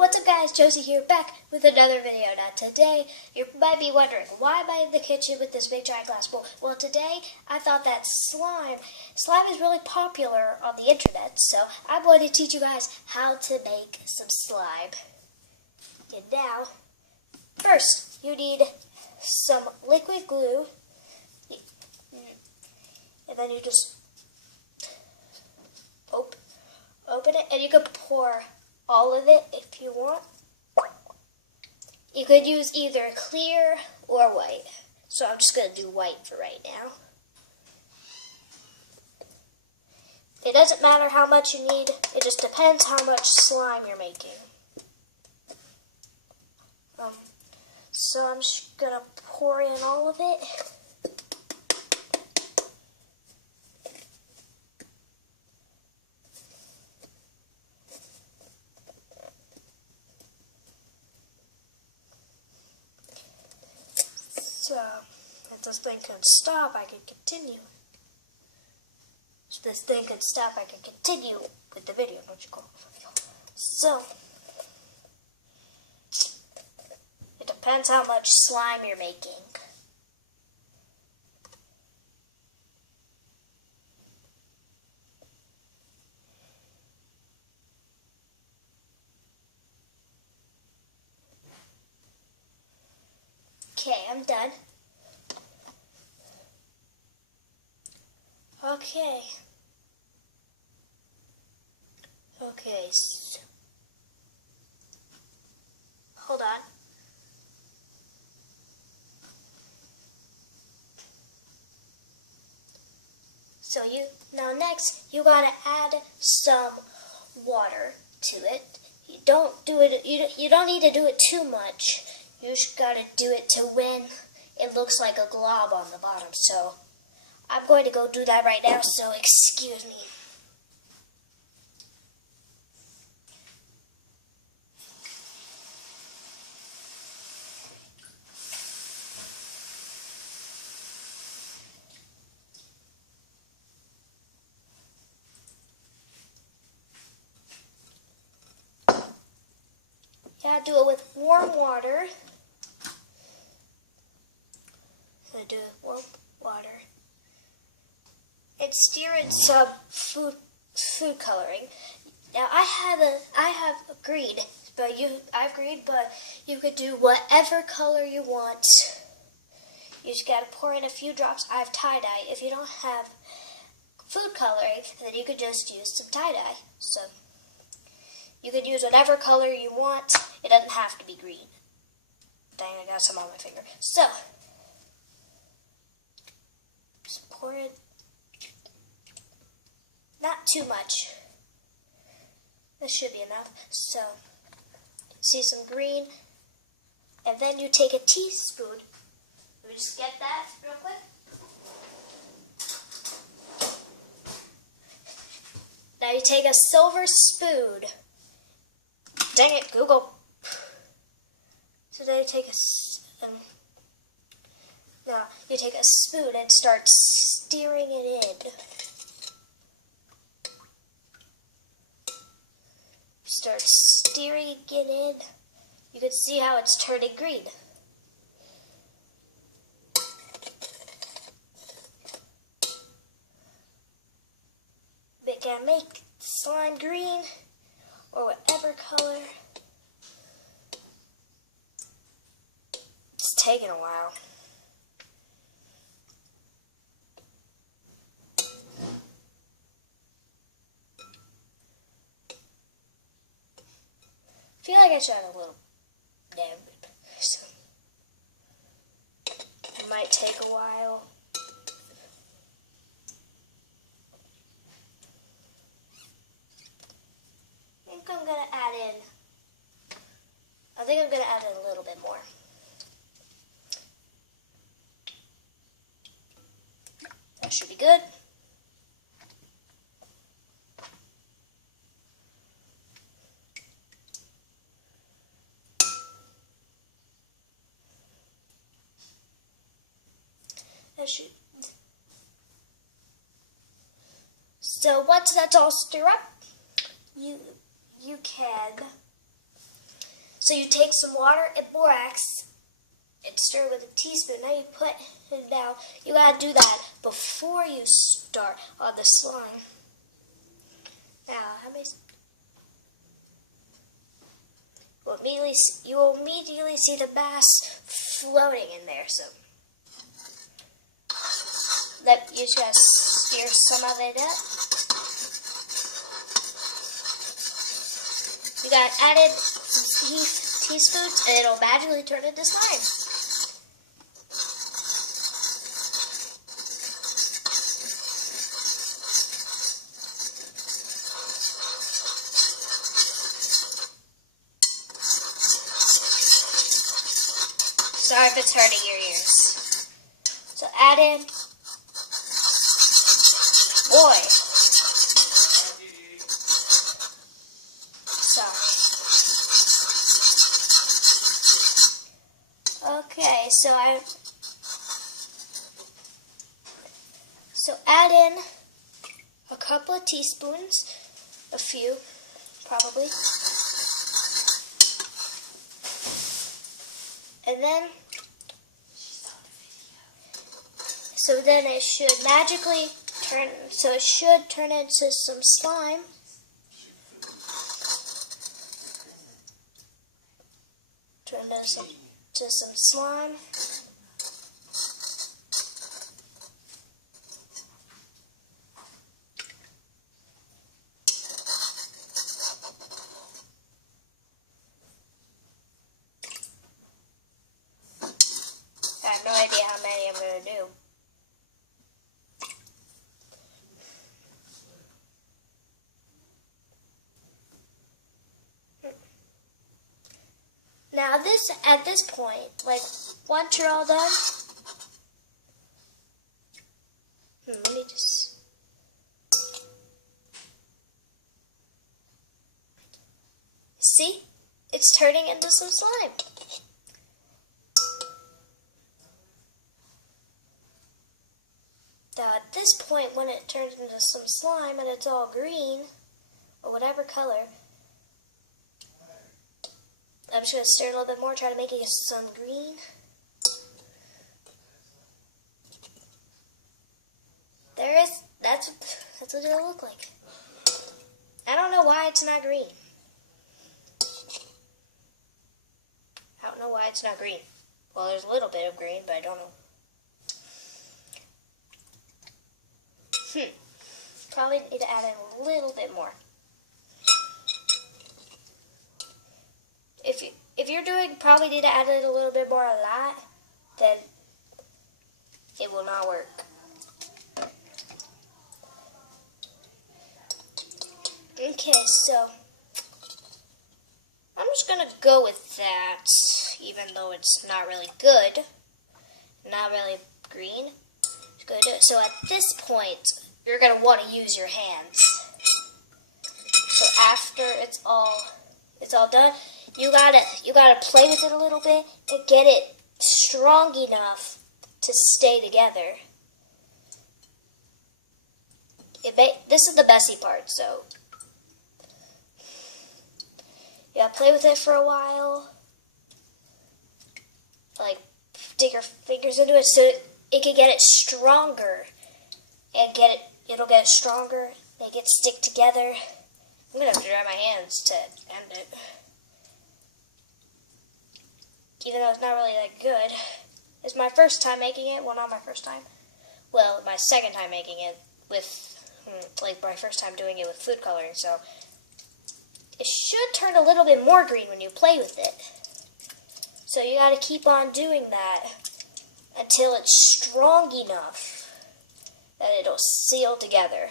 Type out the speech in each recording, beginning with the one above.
What's up guys, Josie here, back with another video. Now today, you might be wondering, why am I in the kitchen with this big giant glass bowl? Well today, I thought that slime is really popular on the internet, so I'm going to teach you guys how to make some slime. And now, first, you need some liquid glue, and then you just open it, and you can pour all of it if you want. You could use either clear or white. So I'm just going to do white for right now. It doesn't matter how much you need. It just depends how much slime you're making. So I'm just going to pour in all of it. So, if this thing can stop, I can continue. If this thing can stop, I can continue with the video, don't you call it? So, it depends how much slime you're making. Okay, I'm done. Okay. So, hold on. So now next you gotta add some water to it. You don't need to do it too much. You just gotta do it to when it looks like a glob on the bottom. So I'm going to go do that right now, so excuse me. Yeah, do it with warm water. I'm gonna do it with warm water. And stir in some food coloring. Now I have green, but you could do whatever color you want. You just gotta pour in a few drops. I have tie-dye. If you don't have food coloring, then you could just use some tie-dye. So you could use whatever color you want. It doesn't have to be green. Dang, I got some on my finger. So just pour it. Not too much. This should be enough. So, see some green, and then you take a teaspoon. Let me just get that real quick. Now you take a silver spoon. Dang it, Google. So then you take you take a spoon and start stirring it in. Start stirring it in. You can see how it's turning green. You can make slime green or whatever color. It's taking a while. I feel like I should add a little down, so it might take a while. I think I'm gonna add in a little bit more. That should be good. So once that's all stirred up, you can So you take some water and borax and stir with a teaspoon. Now you put it down. You gotta do that before you start on the slime. Now, you will immediately see the mass floating in there. So that you just stir some of it up. You got added some teaspoons, and it'll magically turn into slime. Sorry if it's hurting your ears. So add in boy. Sorry. Okay, so add in a couple of teaspoons, a few probably. And then, so then it should magically turn, so it should turn into some slime. Turn into some slime. I have no idea how many I'm going to do. Now at this point, like once you're all done, let me just, see, it's turning into some slime. Now at this point, when it turns into some slime and it's all green, or whatever color, I'm just going to stir it a little bit more, try to make it some green. That's what it'll look like. I don't know why it's not green. I don't know why it's not green. Well, there's a little bit of green, but I don't know. Probably need to add in a little bit more. If you're doing, probably need to add in a little bit more, a lot, then it will not work. Okay, so I'm just gonna go with that, even though it's not really good, not really green. Just gonna do it. So at this point, you're gonna want to use your hands. So after it's all done, you gotta play with it a little bit and get it strong enough to stay together. This is the messy part, so you gotta play with it for a while. Like, dig your fingers into it so it can get it stronger, and it'll get stronger, make it stick together. I'm gonna have to dry my hands to end it. Even though it's not really that good. It's my first time making it. Well, not my first time. Well, my second time making it with, like, my first time doing it with food coloring. So it should turn a little bit more green when you play with it. So you gotta keep on doing that until it's strong enough that it'll seal together.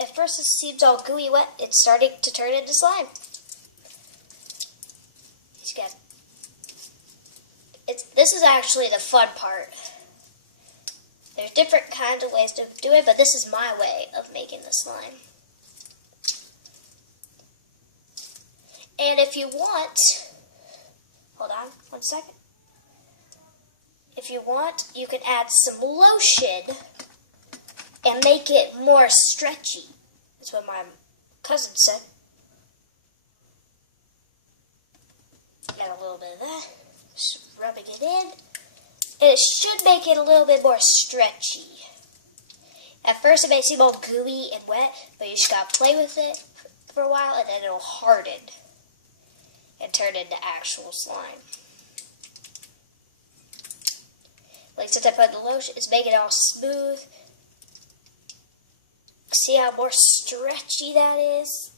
At first it seems all gooey wet. It's starting to turn into slime. This is actually the fun part. There's different kinds of ways to do it, but this is my way of making the slime. And if you want, hold on 1 second. If you want, you can add some lotion and make it more stretchy. That's what my cousin said. Got a little bit of that. Just rubbing it in. And it should make it a little bit more stretchy. At first it may seem all gooey and wet, but you just gotta play with it for a while and then it'll harden and turn into actual slime. Like since I put the lotion, it's making it all smooth. See how more stretchy that is?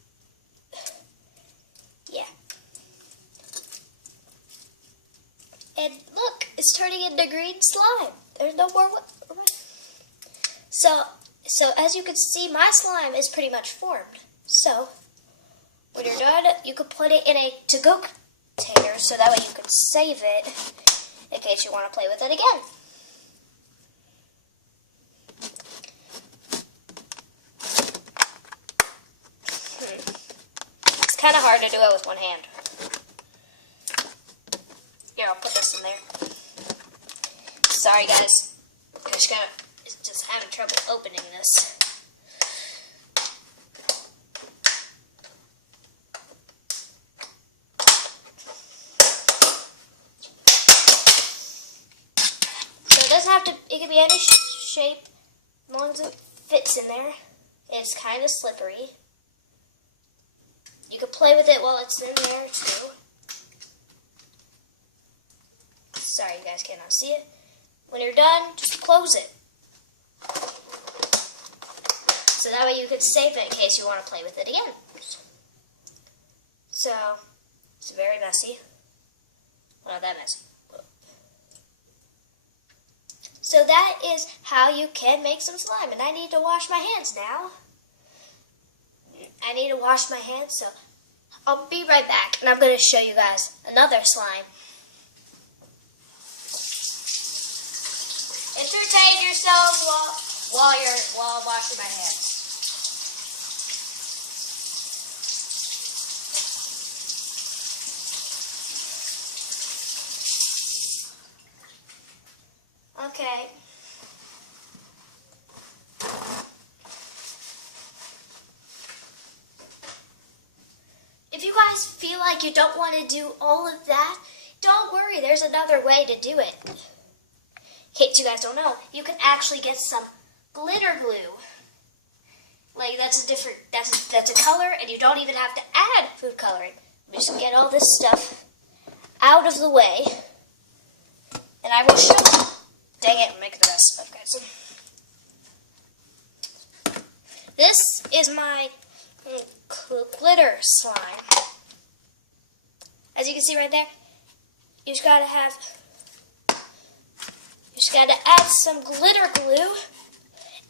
Yeah. And look, it's turning into green slime. There's no more. So as you can see, my slime is pretty much formed. So when you're done, you can put it in a to-go container so that way you can save it in case you want to play with it again. It's kind of hard to do it with one hand. Here, I'll put this in there. Sorry, guys. Just having trouble opening this. So it doesn't have to, it can be any shape as long as it fits in there. It's kind of slippery. You can play with it while it's in there too. Sorry, you guys cannot see it. When you're done, just close it. So that way you can save it in case you want to play with it again. So, it's very messy. Well, not that messy. So that is how you can make some slime. And I need to wash my hands now. I need to wash my hands, so I'll be right back. And I'm going to show you guys another slime. Entertain yourselves while I'm washing my hands. Okay. If you guys feel like you don't want to do all of that, don't worry, there's another way to do it. In case you guys don't know, you can actually get some glitter glue. Like that's a color, and you don't even have to add food coloring. Just get all this stuff out of the way, and I will show you. Dang it, I'm making the mess. Okay, so this is my glitter slime. As you can see right there, you just gotta add some glitter glue,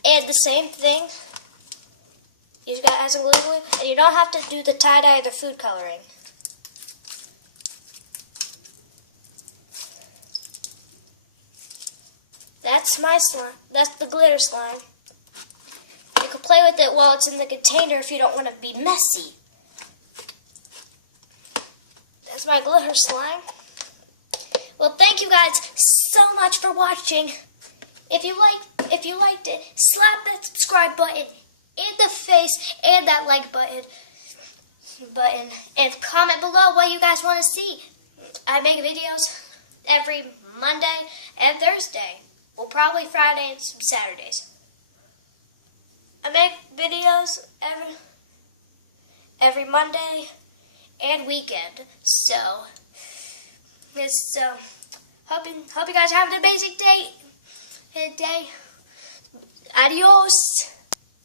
and the same thing. You just gotta add some glitter glue, and you don't have to do the tie-dye or the food coloring. That's my slime. That's the glitter slime. You can play with it while it's in the container if you don't want to be messy. That's my glitter slime. Well, thank you guys so much for watching. If you liked it, slap that subscribe button in the face and that like button, and comment below what you guys want to see. I make videos every Monday and Thursday. Well, probably Friday and some Saturdays. I make videos every Monday and weekend. So, hope you guys have an amazing day. Adios.